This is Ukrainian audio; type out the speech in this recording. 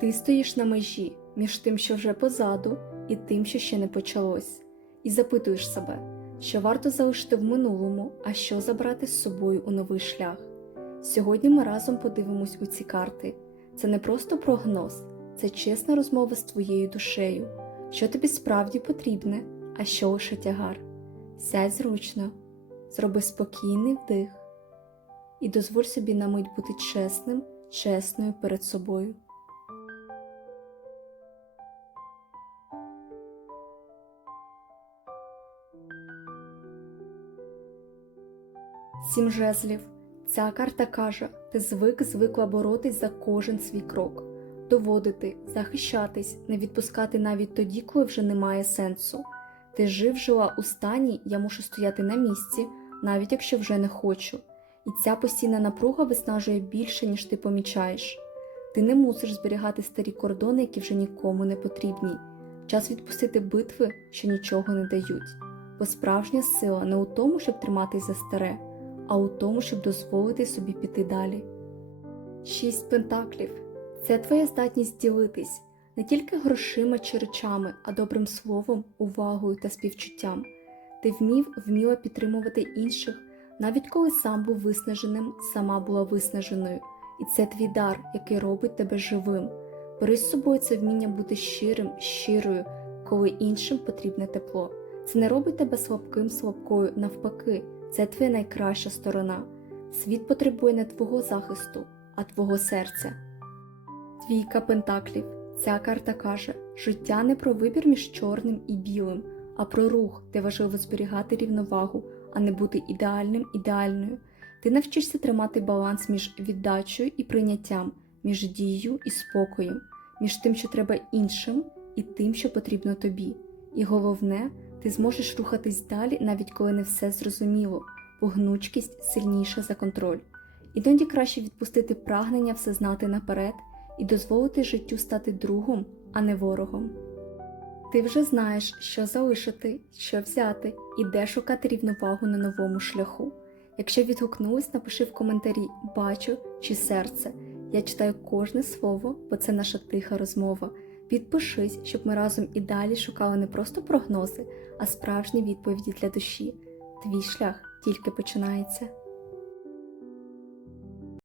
Ти стоїш на межі між тим, що вже позаду, і тим, що ще не почалось, і запитуєш себе, що варто залишити в минулому, а що забрати з собою у новий шлях. Сьогодні ми разом подивимось у ці карти. Це не просто прогноз, це чесна розмова з твоєю душею, що тобі справді потрібне, а що лише тягар. Сядь зручно, зроби спокійний вдих і дозволь собі на мить бути чесним, чесною перед собою. Сім жезлів. Ця карта каже: ти звик звикла боротись за кожен свій крок, доводити, захищатись, не відпускати навіть тоді, коли вже немає сенсу. Ти жив жила у стані, я мушу стояти на місці, навіть якщо вже не хочу. І ця постійна напруга виснажує більше, ніж ти помічаєш. Ти не мусиш зберігати старі кордони, які вже нікому не потрібні. Час відпустити битви, що нічого не дають. Бо справжня сила не у тому, щоб триматись за старе, а у тому, щоб дозволити собі піти далі. Шість пентаклів це твоя здатність ділитись не тільки грошима чи речами, а добрим словом, увагою та співчуттям. Ти вмів вміла підтримувати інших, навіть коли сам був виснаженим, сама була виснаженою, і це твій дар, який робить тебе живим. Бери з собою це вміння бути щирим, щирою, коли іншим потрібне тепло. Це не робить тебе слабким, слабкою, навпаки, це твоя найкраща сторона. Світ потребує не твого захисту, а твого серця. Двійка пентаклів. Ця карта каже: життя не про вибір між чорним і білим, а про рух, де важливо зберігати рівновагу, а не бути ідеальним ідеальною. Ти навчишся тримати баланс між віддачею і прийняттям, між дією і спокоєм, між тим, що треба іншим, і тим, що потрібно тобі. І головне, ти зможеш рухатись далі, навіть коли не все зрозуміло, бо гнучкість сильніша за контроль. Іноді краще відпустити прагнення все знати наперед і дозволити життю стати другом, а не ворогом. Ти вже знаєш, що залишити, що взяти, і де шукати рівновагу на новому шляху. Якщо відгукнулась, напиши в коментарі Бачу чи серце. Я читаю кожне слово, бо це наша тиха розмова. Підпишись, щоб ми разом і далі шукали не просто прогнози, а справжні відповіді для душі. Твій шлях тільки починається.